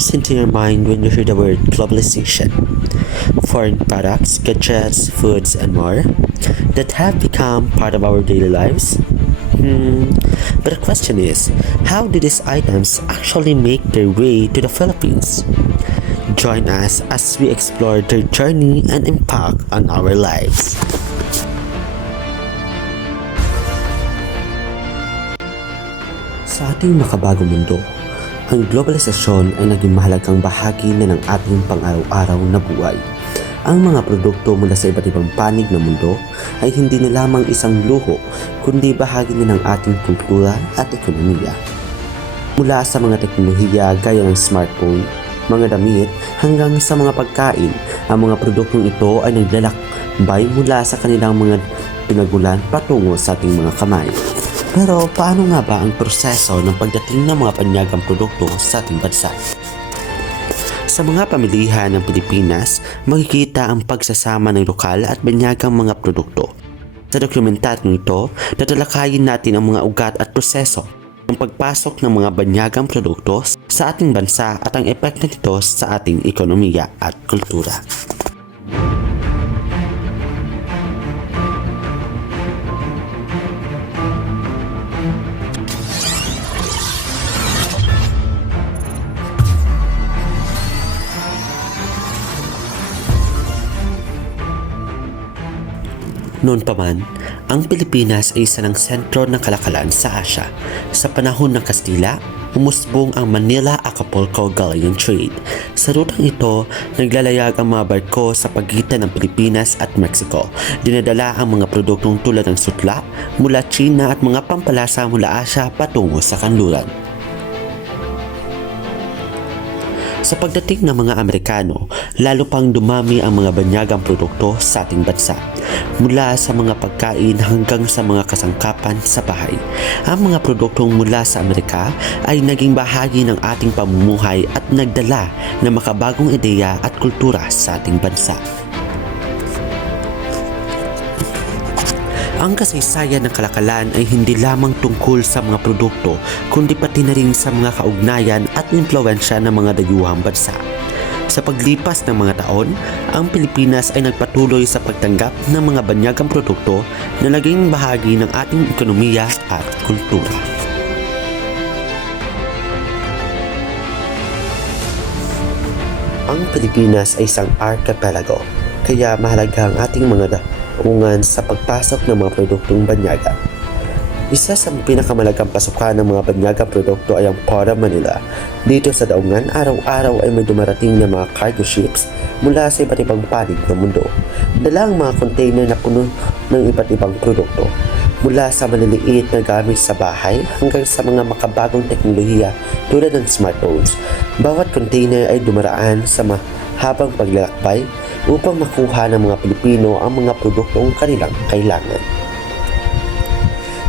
Into your mind when you hear the word globalization? Foreign products, gadgets, foods, and more that have become part of our daily lives? Hmm. But the question is, how do these items actually make their way to the Philippines? Join us as we explore their journey and impact on our lives. Sa ating makabagong mundo, ang globalisasyon ay naging mahalagang bahagi na ng ating pang-araw-araw na buhay. Ang mga produkto mula sa iba't ibang panig ng mundo ay hindi na lamang isang luho, kundi bahagi na ng ating kultura at ekonomiya. Mula sa mga teknolohiya gaya ng smartphone, mga damit, hanggang sa mga pagkain, ang mga produktong ito ay naglalakbay mula sa kanilang mga pinagulan patungo sa ating mga kamay. Pero paano nga ba ang proseso ng pagdating ng mga panyagang produkto sa ating bansa? Sa mga pamilihan ng Pilipinas, makikita ang pagsasama ng lokal at banyagang mga produkto. Sa dokumentaryong ito, tatalakayin natin ang mga ugat at proseso ng pagpasok ng mga banyagang produkto sa ating bansa at ang epekto nito sa ating ekonomiya at kultura. Noon pa man, ang Pilipinas ay isa ng sentro ng kalakalan sa Asya. Sa panahon ng Kastila, umusbong ang Manila-Acapulco Galleon Trade. Sa rutang ito, naglalayag ang mga barko sa pagitan ng Pilipinas at Mexico. Dinadala ang mga produktong tulad ng sutla mula China at mga pampalasa mula Asya patungo sa kanluran. Sa pagdating ng mga Amerikano, lalo pang dumami ang mga banyagang produkto sa ating bansa. Mula sa mga pagkain hanggang sa mga kasangkapan sa bahay. Ang mga produktong mula sa Amerika ay naging bahagi ng ating pamumuhay at nagdala ng makabagong ideya at kultura sa ating bansa. Ang kasaysayan ng kalakalan ay hindi lamang tungkol sa mga produkto, kundi pati na rin sa mga kaugnayan at impluensya ng mga dayuhang bansa. Sa paglipas ng mga taon, ang Pilipinas ay nagpatuloy sa pagtanggap ng mga banyagang produkto na naging bahagi ng ating ekonomiya at kultura. Ang Pilipinas ay isang archipelago, kaya mahalaga ang ating mga daungan sa pagpasok ng mga produktong banyaga. Isa sa pinakamalagang pasukan ng mga banyagang produkto ay ang Port of Manila. Dito sa daungan, araw-araw ay may dumarating na mga cargo ships mula sa iba't ibang panig ng mundo. Dala ang mga container na puno ng iba't ibang produkto mula sa maliliit na gamit sa bahay hanggang sa mga makabagong teknolohiya tulad ng smartphones. Bawat container ay dumaraan sa mahabang paglalakbay upang makuha ng mga Pilipino ang mga produktong kanilang kailangan.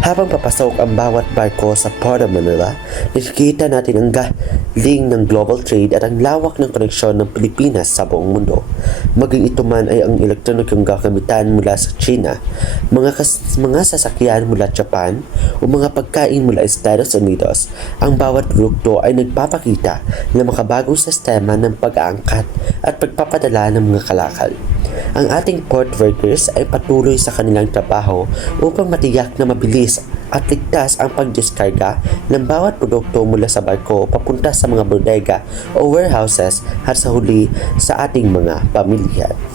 Habang papasok ang bawat barko sa Port of Manila, nakikita natin ang galing ng global trade at ang lawak ng koneksyon ng Pilipinas sa buong mundo. Maging ito man ay ang elektronikong gagamitan mula sa China, mga, kas- mga sasakyan mula Japan, o mga pagkain mula Estados Unidos, ang bawat produkto ay nagpapakita ng makabagong sistema ng pag-aangkat at pagpapadala ng mga kalakal. Ang ating port workers ay patuloy sa kanilang trabaho upang matiyak na mabilis at ligtas ang pagdiskarga ng bawat produkto mula sa barko papunta sa mga bodega o warehouses at sa huli sa ating mga pamilya.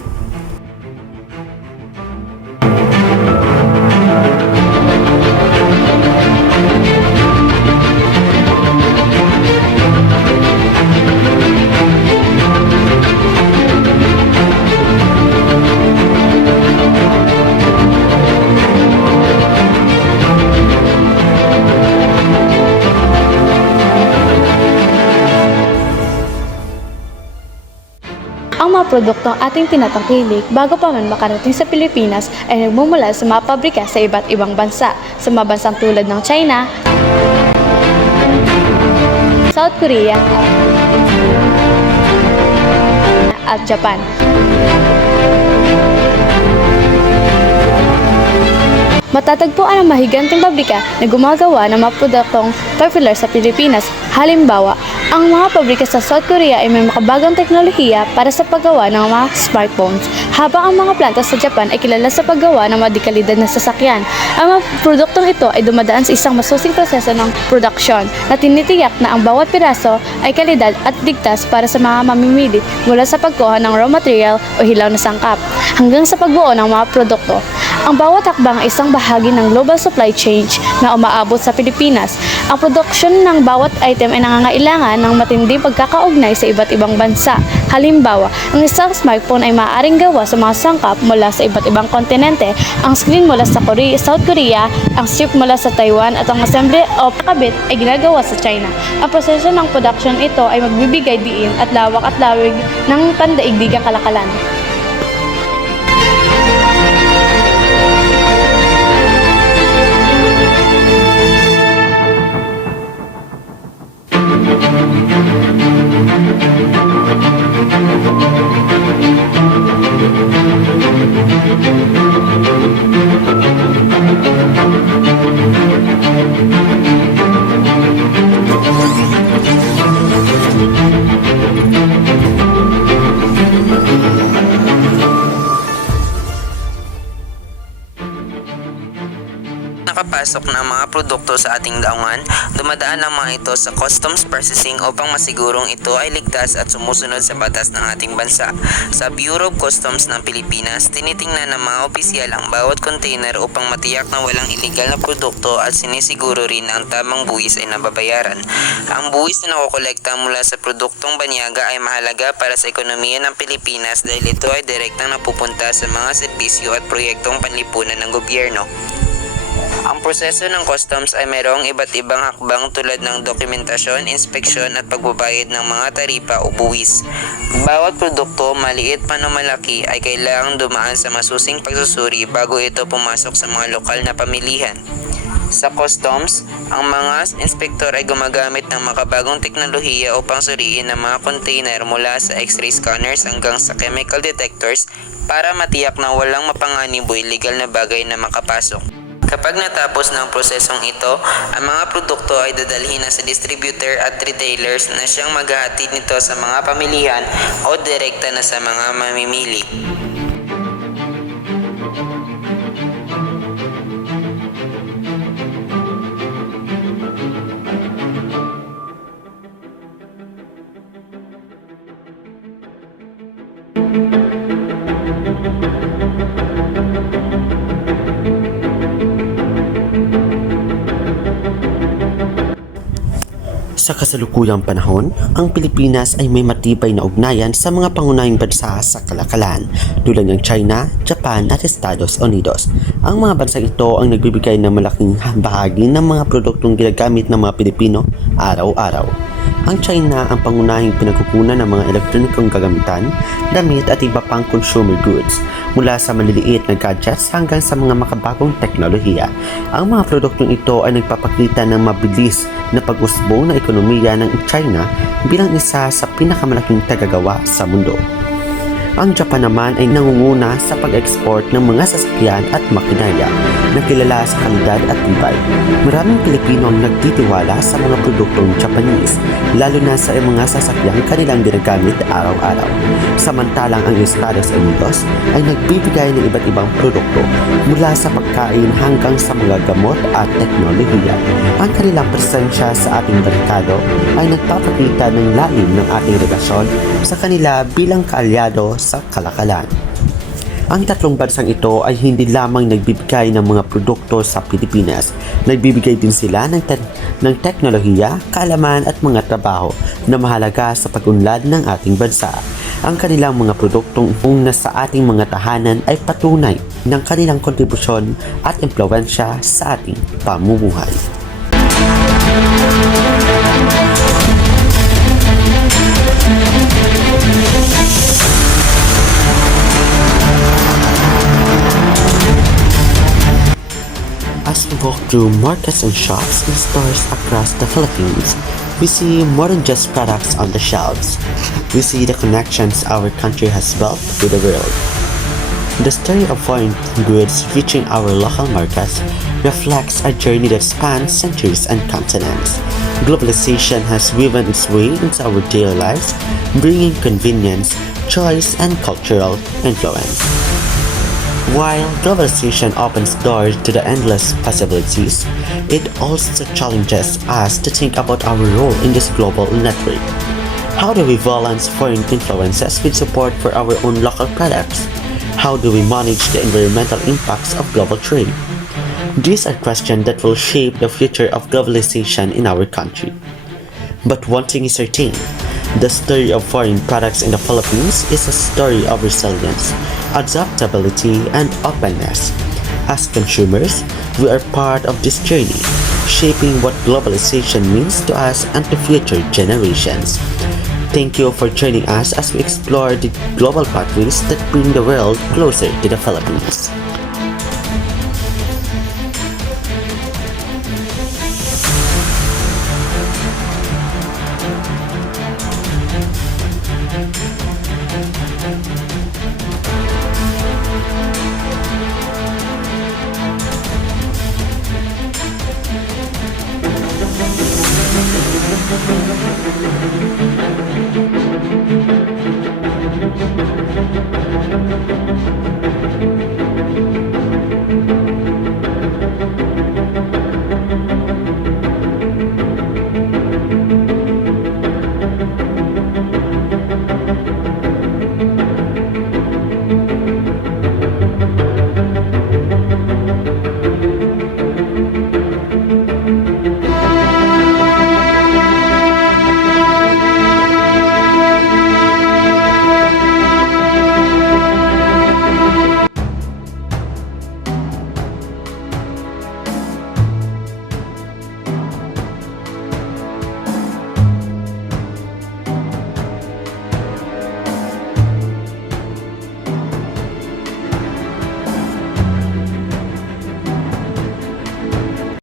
Mga produktong ating tinatangkilik bago pa man makarating sa Pilipinas ay nagmumula sa mga pabrika sa iba't ibang bansa, sa mga bansang tulad ng China, South Korea, at Japan. Matatagpuan ang mahiganting pabrika na gumagawa ng mga produktong popular sa Pilipinas. Halimbawa, Ang mga pabrika sa South Korea ay may makabagang teknolohiya para sa paggawa ng mga smartphones, habang ang mga planta sa Japan ay kilala sa paggawa ng mga dekalidad na sasakyan. Ang mga produktong ito ay dumadaan sa isang masusing proseso ng production na tinitiyak na ang bawat piraso ay kalidad at ligtas para sa mga mamimili mula sa pagkuha ng raw material o hilaw na sangkap hanggang sa pagbuo ng mga produkto. Ang bawat hakbang ay isang bahagi ng global supply chain na umaabot sa Pilipinas. Ang produksyon ng bawat item ay nangangailangan ng matinding pagkakaugnay sa iba't ibang bansa. Halimbawa, ang isang smartphone ay maaaring gawa sa mga sangkap mula sa iba't ibang kontinente, ang screen mula sa Korea, South Korea, ang chip mula sa Taiwan at ang assembly o kabit ay ginagawa sa China. Ang proseso ng production ito ay magbibigay diin at lawak at lawig ng pandaigdigang kalakalan. Thank you. Nakapasok na mga produkto sa ating daungan, dumadaan ang mga ito sa customs processing upang masigurong ito ay ligtas at sumusunod sa batas ng ating bansa. Sa Bureau of Customs ng Pilipinas, tinitingnan ng mga opisyal ang bawat container upang matiyak na walang illegal na produkto at sinisiguro rin ang tamang buwis ay nababayaran. Ang buwis na nakukolekta mula sa produktong banyaga ay mahalaga para sa ekonomiya ng Pilipinas dahil ito ay direktang napupunta sa mga serbisyo at proyektong panlipunan ng gobyerno. Ang proseso ng customs ay mayroong iba't ibang hakbang tulad ng dokumentasyon, inspeksyon at pagbabayad ng mga taripa o buwis. Bawat produkto, maliit man o malaki, ay kailangang dumaan sa masusing pagsusuri bago ito pumasok sa mga lokal na pamilihan. Sa customs, ang mga inspektor ay gumagamit ng makabagong teknolohiya upang suriin ang mga container mula sa x-ray scanners hanggang sa chemical detectors para matiyak na walang mapanganib o illegal na bagay na makapasok. Kapag natapos ng prosesong ito, ang mga produkto ay dadalhin na sa distributor at retailers na siyang maghahatid nito sa mga pamilihan o direkta na sa mga mamimili. Sa kasalukuyang panahon, ang Pilipinas ay may matibay na ugnayan sa mga pangunahing bansa sa kalakalan tulad ng China, Japan at Estados Unidos. Ang mga bansang ito ang nagbibigay ng malaking bahagi ng mga produktong ginagamit ng mga Pilipino araw-araw. Ang China ang pangunahing pinagkukunan ng mga elektronikong gagamitan, damit at iba pang consumer goods mula sa maliliit na gadgets hanggang sa mga makabagong teknolohiya. Ang mga produktong ito ay nagpapakita ng mabilis na pag-usbong ng ekonomiya ng China bilang isa sa pinakamalaking tagagawa sa mundo. Ang Japan naman ay nangunguna sa pag-export ng mga sasakyan at makinarya na kilala sa kalidad at tibay. Maraming Pilipino ang nagtitiwala sa mga produktong Japanese, lalo na sa mga sasakyang kanilang ginagamit araw-araw. Samantalang ang Estados Unidos ay nagbibigay ng iba't ibang produkto mula sa pagkain hanggang sa mga gamot at teknolohiya. Ang kanilang presensya sa ating merkado ay nagpapakita ng lalim ng ating relasyon sa kanila bilang kaalyado sa kalakalan. Ang tatlong bansang ito ay hindi lamang nagbibigay ng mga produkto sa Pilipinas, nagbibigay din sila ng, te- ng teknolohiya, kaalaman at mga trabaho na mahalaga sa pag-unlad ng ating bansa. Ang kanilang mga produktong kung nasa ating mga tahanan ay patunay ng kanilang kontribusyon at impluensya sa ating pamumuhay. Through markets and shops and stores across the Philippines, we see more than just products on the shelves. We see the connections our country has built with the world. The story of foreign goods reaching our local markets reflects a journey that spans centuries and continents. Globalization has woven its way into our daily lives, bringing convenience, choice, and cultural influence. While globalization opens doors to the endless possibilities, it also challenges us to think about our role in this global network. How do we balance foreign influences with support for our own local products? How do we manage the environmental impacts of global trade? These are questions that will shape the future of globalization in our country. But one thing is certain the story of foreign products in the Philippines is a story of resilience, adaptability, and openness. As consumers, we are part of this journey, shaping what globalization means to us and to future generations. Thank you for joining us as we explore the global pathways that bring the world closer to the Philippines.